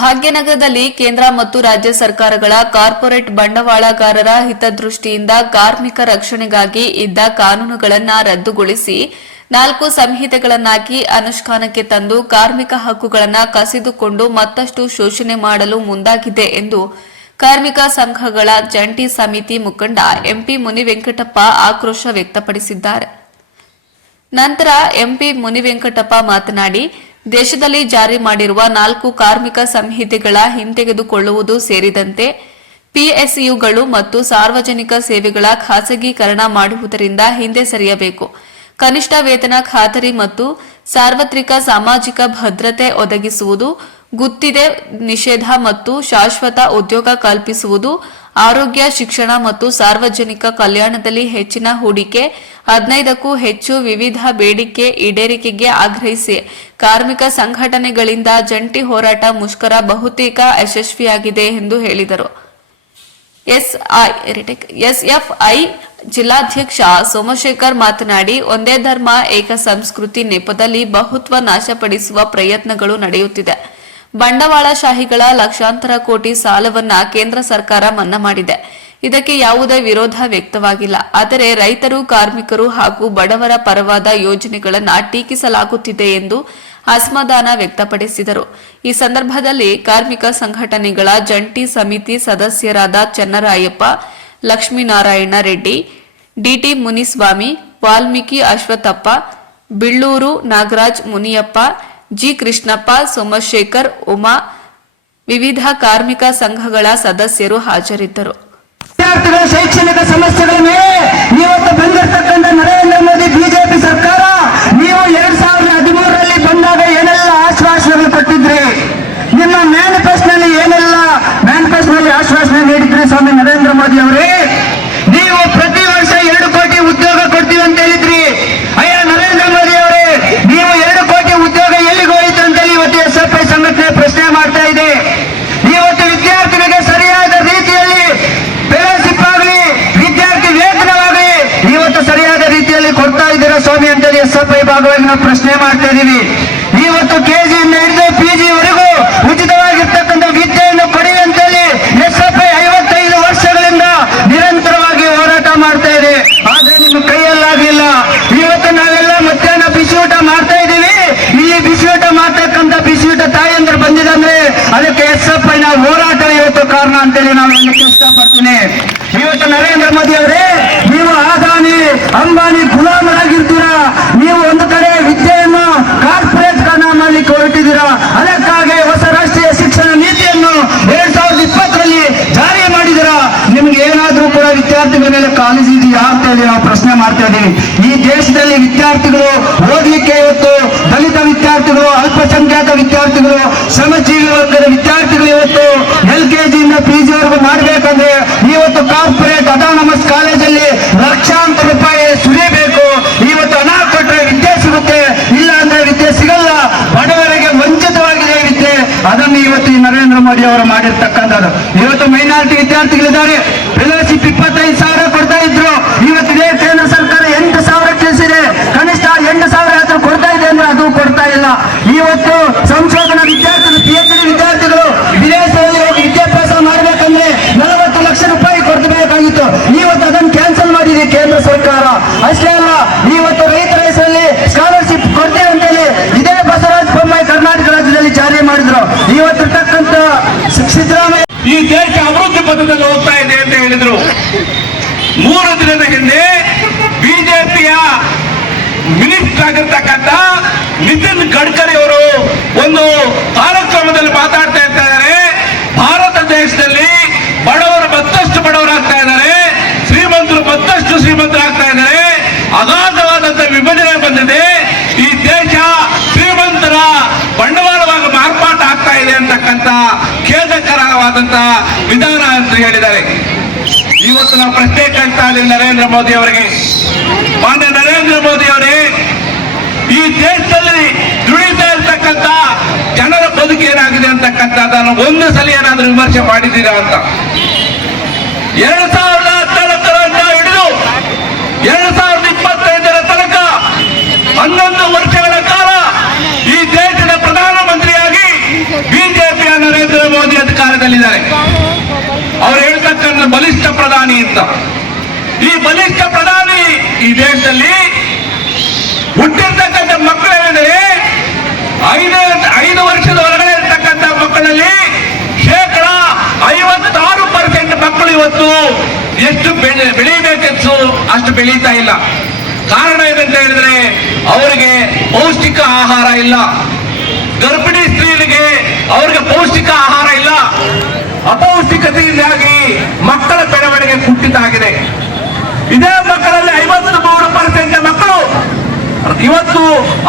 ಭಾಗ್ಯನಗರದಲ್ಲಿ ಕೇಂದ್ರ ಮತ್ತು ರಾಜ್ಯ ಸರ್ಕಾರಗಳ ಕಾರ್ಪೊರೇಟ್ ಬಂಡವಾಳಗಾರರ ಹಿತದೃಷ್ಟಿಯಿಂದ ಕಾರ್ಮಿಕ ರಕ್ಷಣೆಗಾಗಿ ಇದ್ದ ಕಾನೂನುಗಳನ್ನು ರದ್ದುಗೊಳಿಸಿ ನಾಲ್ಕು ಸಂಹಿತೆಗಳನ್ನಾಗಿ ಅನುಷ್ಠಾನಕ್ಕೆ ತಂದು ಕಾರ್ಮಿಕ ಹಕ್ಕುಗಳನ್ನು ಕಸಿದುಕೊಂಡು ಮತ್ತಷ್ಟು ಶೋಷಣೆ ಮಾಡಲು ಮುಂದಾಗಿದೆ ಎಂದು ಕಾರ್ಮಿಕ ಸಂಘಗಳ ಜಂಟಿ ಸಮಿತಿ ಮುಖಂಡ ಎಂಪಿ ಮುನಿವೆಂಕಟಪ್ಪ ಆಕ್ರೋಶ ವ್ಯಕ್ತಪಡಿಸಿದ್ದಾರೆ. ನಂತರ ಎಂಪಿ ಮುನಿವೆಂಕಟಪ್ಪ ಮಾತನಾಡಿ ದೇಶದಲ್ಲಿ ಜಾರಿ ಮಾಡಿರುವ ನಾಲ್ಕು ಕಾರ್ಮಿಕ ಸಂಹಿತೆಗಳ ಹಿಂತೆಗೆದುಕೊಳ್ಳುವುದು ಸೇರಿದಂತೆ ಪಿಎಸ್ಯುಗಳು ಮತ್ತು ಸಾರ್ವಜನಿಕ ಸೇವೆಗಳ ಖಾಸಗೀಕರಣ ಮಾಡುವುದರಿಂದ ಹಿಂದೆ ಸರಿಯಬೇಕು. ಕನಿಷ್ಠ ವೇತನ ಖಾತರಿ ಮತ್ತು ಸಾರ್ವತ್ರಿಕ ಸಾಮಾಜಿಕ ಭದ್ರತೆ ಒದಗಿಸುವುದು ಗುತ್ತಿದೆ ನಿಷೇಧ ಮತ್ತು ಶಾಶ್ವತ ಉದ್ಯೋಗ ಕಲ್ಪಿಸುವುದು ಆರೋಗ್ಯ, ಶಿಕ್ಷಣ ಮತ್ತು ಸಾರ್ವಜನಿಕ ಕಲ್ಯಾಣದಲ್ಲಿ ಹೆಚ್ಚಿನ ಹೂಡಿಕೆ, ಹದಿನೈದಕ್ಕೂ ಹೆಚ್ಚು ವಿವಿಧ ಬೇಡಿಕೆ ಈಡೇರಿಕೆಗೆ ಆಗ್ರಹಿಸಿ ಕಾರ್ಮಿಕ ಸಂಘಟನೆಗಳಿಂದ ಜಂಟಿ ಹೋರಾಟ ಮುಷ್ಕರ ಬಹುತೇಕ ಯಶಸ್ವಿಯಾಗಿದೆ ಎಂದು ಹೇಳಿದರು. ಎಸ್ಎಫ್ಐ ಜಿಲ್ಲಾಧ್ಯಕ್ಷ ಸೋಮಶೇಖರ್ ಮಾತನಾಡಿ, ಒಂದೇ ಧರ್ಮ, ಏಕ ಸಂಸ್ಕೃತಿ ನೆಪದಲ್ಲಿ ಬಹುತ್ವ ನಾಶಪಡಿಸುವ ಪ್ರಯತ್ನಗಳು ನಡೆಯುತ್ತಿದೆ. ಬಂಡವಾಳಶಾಹಿಗಳ ಲಕ್ಷಾಂತರ ಕೋಟಿ ಸಾಲವನ್ನ ಕೇಂದ್ರ ಸರ್ಕಾರ ಮನ್ನಾ ಮಾಡಿದೆ. ಇದಕ್ಕೆ ಯಾವುದೇ ವಿರೋಧ ವ್ಯಕ್ತವಾಗಿಲ್ಲ. ಆದರೆ ರೈತರು, ಕಾರ್ಮಿಕರು ಹಾಗೂ ಬಡವರ ಪರವಾದ ಯೋಜನೆಗಳನ್ನು ಟೀಕಿಸಲಾಗುತ್ತಿದೆ ಎಂದು ಅಸಮಾಧಾನ ವ್ಯಕ್ತಪಡಿಸಿದರು. ಈ ಸಂದರ್ಭದಲ್ಲಿ ಕಾರ್ಮಿಕ ಸಂಘಟನೆಗಳ ಜಂಟಿ ಸಮಿತಿ ಸದಸ್ಯರಾದ ಚನ್ನರಾಯಪ್ಪ, ಲಕ್ಷ್ಮೀನಾರಾಯಣ ರೆಡ್ಡಿ, ಡಿಟಿ ಮುನಿಸ್ವಾಮಿ, ವಾಲ್ಮೀಕಿ ಅಶ್ವಥಪ್ಪ ಬಿಳ್ಳೂರು ನಾಗರಾಜ್ ಮುನಿಯಪ್ಪ ಜಿ ಕೃಷ್ಣಪ್ಪ, ಸೋಮಶೇಖರ್, ಉಮಾ, ವಿವಿಧ ಕಾರ್ಮಿಕ ಸಂಘಗಳ ಸದಸ್ಯರು ಹಾಜರಿದ್ದರು. ವಿದ್ಯಾರ್ಥಿಗಳ ಶೈಕ್ಷಣಿಕ ಸಮಸ್ಯೆಗಳ ಮೇಲೆ ಇವತ್ತು ಬಂದಿರತಕ್ಕಂಥ ನರೇಂದ್ರ ಮೋದಿ ಬಿಜೆಪಿ ಸರ್ಕಾರ, ನೀವು ಎರಡ್ ಸಾವಿರದ ಹದಿಮೂರರಲ್ಲಿ ಬಂದಾಗ ಏನೆಲ್ಲ ಆಶ್ವಾಸನೆಗಳು ಕೊಟ್ಟಿದ್ರಿ? ನಿಮ್ಮ ಮ್ಯಾನಿಫೆಸ್ಟೋನಲ್ಲಿ ಏನೆಲ್ಲ ಮ್ಯಾನಿಫೆಸ್ಟೋನಲ್ಲಿ ಆಶ್ವಾಸನೆ ನೀಡಿದ್ರಿ ಸ್ವಾಮಿ ನರೇಂದ್ರ ಮೋದಿ ಅವರೇ ನೀವು ಪ್ರತಿ ವರ್ಷ ಎರಡು ಕೋಟಿ ಉದ್ಯೋಗ ಕೊಡ್ತೀವಿ ಅಂತ ಹೇಳಿದ್ರಿ ಅಯ್ಯ ನರೇಂದ್ರ ಮೋದಿ ಅವರೇ ನೀವು ಎರಡು ಕೋಟಿ ಉದ್ಯೋಗ ಎಲ್ಲಿಗೆ ಹೋಯಿತು ಅಂತೇಳಿ ಇವತ್ತು ಎಸ್ ಎಫ್ ಐ ಸಂಘಟನೆ ಪ್ರಶ್ನೆ ಮಾಡ್ತಾ ಇದೆ ಇವತ್ತು ವಿದ್ಯಾರ್ಥಿಗಳಿಗೆ ಸರಿಯಾದ ರೀತಿಯಲ್ಲಿ ಫೆಲೋಶಿಪ್ ಆಗಲಿ ವಿದ್ಯಾರ್ಥಿ ವೇತನವಾಗಲಿ ಇವತ್ತು ಸರಿಯಾದ ರೀತಿಯಲ್ಲಿ ಸ್ವಾಮಿ ಅಂತೇಳಿ ಎಸ್ ಎಫ್ ಐ ಭಾಗವಾಗಿ ನಾವು ಪ್ರಶ್ನೆ ಮಾಡ್ತಾ ಇದೀವಿ. ಇವತ್ತು ಕೆಜಿಯಿಂದ ಹಿಡಿದು ಪಿ ಜಿವರೆಗೂ ಉಚಿತವಾಗಿರ್ತಕ್ಕಂಥ ವಿದ್ಯೆಯನ್ನು ಕೊಡಿ ಅಂತೇಳಿ ಎಸ್ ಎಫ್ ಐ ಐವತ್ತೈದು ವರ್ಷಗಳಿಂದ ನಿರಂತರವಾಗಿ ಹೋರಾಟ ಮಾಡ್ತಾ ಇದೆ. ಆದ್ರೆ ನಿಮ್ಮ ಕೈಯಲ್ಲಾಗಲಿಲ್ಲ ಇವತ್ತು ನಾವೆಲ್ಲ ಮಧ್ಯಾಹ್ನ ಬಿಸಿ ಮಾಡ್ತಾ ಇದೀವಿ. ಇಲ್ಲಿ ಬಿಸಿ ಮಾಡ್ತಕ್ಕಂಥ ಬಿಸಿ ಊಟ ಬಂದಿದೆ ಅಂದ್ರೆ ಅದಕ್ಕೆ ಎಸ್ ಎಫ್ ಐ ನ ಹೋರಾಟ ಇವತ್ತು ಕಾರಣ ಅಂತೇಳಿ ನಾವು ಹೇಳಕ್ಕೆ ಇಷ್ಟಪಡ್ತೀನಿ ಇವತ್ತು ನರೇಂದ್ರ ಮೋದಿ ಅವರೇ ನೀವು ಆದಾನಿ ಅಂಬಾನಿ ಗುಲಾಮರಾಗಿರ್ತೀರಾ ನೀವು ಒಂದು ಕಡೆ ವಿದ್ಯೆಯನ್ನು ಕಾರ್ಪೊರೇಟ್ ಕರ್ಣ ಮಾಡ್ಲಿಕ್ಕೆ ಹೊರಟಿದ್ದೀರಾ ಅದಕ್ಕಾಗಿ ಹೊಸ ರಾಷ್ಟ್ರೀಯ ಶಿಕ್ಷಣ ನೀತಿಯನ್ನು ಎರಡ್ ಸಾವಿರದ ಇಪ್ಪತ್ತರಲ್ಲಿ ಜಾರಿ ಮಾಡಿದಿರಾ ನಿಮ್ಗೆ ಕೂಡ ವಿದ್ಯಾರ್ಥಿಗಳ ಮೇಲೆ ಕಾಲೇಜು ಇದೆಯಾ ಅಂತ ಹೇಳಿ ನಾವು ಪ್ರಶ್ನೆ ಮಾಡ್ತಾ ಇದ್ದೀವಿ. ಈ ದೇಶದಲ್ಲಿ ವಿದ್ಯಾರ್ಥಿಗಳು ಓದಲಿಕ್ಕೆ ಇವತ್ತು ದಲಿತ ವಿದ್ಯಾರ್ಥಿಗಳು, ಅಲ್ಪಸಂಖ್ಯಾತ ವಿದ್ಯಾರ್ಥಿಗಳು, ಶ್ರಮಜೀವಿ ವರ್ಗದ ವಿದ್ಯಾರ್ಥಿಗಳು ಇವತ್ತು ಎಲ್ ಕೆ ಜಿಯಿಂದ ಪಿ ಜಿವರೆಗೂ ಮಾಡಬೇಕಂದ್ರೆ ಇವತ್ತು ಕಾರ್ಪೊರೇಟ್ ಅಟಾನಮಸ್ ಕಾಲೇಜಲ್ಲಿ ಲಕ್ಷಾಂತರ ರೂಪಾಯಿ ಸುರಿಬೇಕು ಇವತ್ತು ಹಣ ಕೊಟ್ಟರೆ ವಿದ್ಯೆ ಸಿಗುತ್ತೆ ಇಲ್ಲ ಅಂದ್ರೆ ವಿದ್ಯೆ ಸಿಗಲ್ಲ ಬಡವರಿಗೆ ವಂಚಿತವಾಗಿದೆ ವಿದ್ಯೆ ಅದನ್ನು ಇವತ್ತು ಈ ನರೇಂದ್ರ ಮೋದಿ ಅವರು ಮಾಡಿರ್ತಕ್ಕಂಥದ್ದು. ಇವತ್ತು ಮೈನಾರಿಟಿ ವಿದ್ಯಾರ್ಥಿಗಳಿದ್ದಾರೆ. ಫೆಲೋಶಿಪ್ ಇಪ್ಪತ್ತೈದು ಸಾವಿರ ಕೊಡ್ತಾ ಇದ್ರು. ಇವತ್ತು ಕೇಂದ್ರ ಸರ್ಕಾರ ಎಂಟು ಸಾವಿರ ತಿಳಿಸಿದೆ ಕನಿಷ್ಠ ಎಂಟು ಸಾವಿರ ಹತ್ರ ಕೊಡ್ತಾ ಇದೆ ಅಂದ್ರೆ ಅದು ಕೊಡ್ತಾ ಇಲ್ಲ. ಇವತ್ತು ಸಂಶೋಧನಾ ವಿದ್ಯಾರ್ಥಿಗಳು ಪಿ ಎಚ್ ಡಿ ವಿದ್ಯಾರ್ಥಿಗಳು ವಿದೇಶದಲ್ಲಿ ಹೋಗಿ ವಿದ್ಯಾಭ್ಯಾಸ ಮಾಡಬೇಕಂದ್ರೆ ನಲವತ್ತು ಲಕ್ಷ ರೂಪಾಯಿ ಕೊಡಬೇಕಾಗಿತ್ತು. ಇವತ್ತು ಅದನ್ನು ಕ್ಯಾನ್ಸಲ್ ಮಾಡಿದೆ ಕೇಂದ್ರ ಸರ್ಕಾರ. ಅಷ್ಟೇ ಅಲ್ಲ, ಇವತ್ತು ಮಿನಿಸ್ಟರ್ ಆಗಿರ್ತಕ್ಕಂಥ ನಿತಿನ್ ಗಡ್ಕರಿ ಅವರು ಒಂದು ಕಾರ್ಯಕ್ರಮದಲ್ಲಿ ಮಾತಾಡ್ತಾ ಇದ್ದಾರೆ. ಭಾರತ ದೇಶದಲ್ಲಿ ಬಡವರು ಮತ್ತಷ್ಟು ಬಡವರಾಗ್ತಾ ಇದ್ದಾರೆ. ಶ್ರೀಮಂತರು ಮತ್ತಷ್ಟು ಶ್ರೀಮಂತರಾಗ್ತಾ ಇದ್ದಾರೆ. ಅಗಾಧವಾದಂತ ವಿಭಜನೆ ಬಂದಿದೆ. ಈ ದೇಶ ಶ್ರೀಮಂತರ ಬಂಡವಾಳವಾಗಿ ಮಾರ್ಪಾಟ ಆಗ್ತಾ ಇದೆ ಅಂತಕ್ಕಂಥ ಖೇದಕರವಾದಂತ ವಿಧಾನ ಅಂತ ಹೇಳಿದ್ದಾರೆ. ಇವತ್ತು ನಾವು ಪ್ರಶ್ನೆ ಕೇಳ್ತಾ ಇದ್ದೀವಿ ನರೇಂದ್ರ ಮೋದಿ ಅವರಿಗೆ. ಮಾನ್ಯ ನರೇಂದ್ರ ಮೋದಿ ಅವರೇ, ಈ ದೇಶದಲ್ಲಿ ದುಡಿತಾ ಇರ್ತಕ್ಕಂತ ಜನರ ಬದುಕು ಏನಾಗಿದೆ ಅಂತಕ್ಕಂಥದ್ದನ್ನು ಒಂದು ಸಲ ಏನಾದರೂ ವಿಮರ್ಶೆ ಮಾಡಿದ್ದೀರಾ ಅಂತ. ಎರಡು ಸಾವಿರದ ದೇಶದಲ್ಲಿ ಹುಟ್ಟಿರ್ತಕ್ಕಂಥ ಮಕ್ಕಳೇನೆಂದರೆ ಐದು ಐದು ವರ್ಷದ ಹೊರಗಡೆ ಇರ್ತಕ್ಕಂಥ ಮಕ್ಕಳಲ್ಲಿ ಶೇಕಡ ಐವತ್ತಾರು ಪರ್ಸೆಂಟ್ ಮಕ್ಕಳು ಇವತ್ತು ಎಷ್ಟು ಬೆಳೆ ಅಷ್ಟು ಬೆಳೀತಾ ಇಲ್ಲ. ಕಾರಣ ಏನಂತ ಹೇಳಿದ್ರೆ ಅವರಿಗೆ ಪೌಷ್ಟಿಕ ಆಹಾರ ಇಲ್ಲ. ಗರ್ಭಿಣಿ ಸ್ತ್ರೀಯರಿಗೆ ಅವರಿಗೆ ಪೌಷ್ಟಿಕ ಆಹಾರ ಇಲ್ಲ. ಅಪೌಷ್ಟಿಕತೆಯಿಂದಾಗಿ ಮಕ್ಕಳ ಬೆಳವಣಿಗೆ ಕುಂಠಿತ ಇದೇ ಇವತ್ತು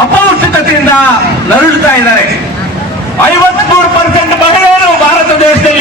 ಅಪೌಷ್ಟಿಕತೆಯಿಂದ ನರಳುತ್ತಾ ಇದ್ದಾರೆ. ಐವತ್ಮೂರು ಪರ್ಸೆಂಟ್ ಮಹಿಳೆಯರು ಭಾರತ ದೇಶದಲ್ಲಿ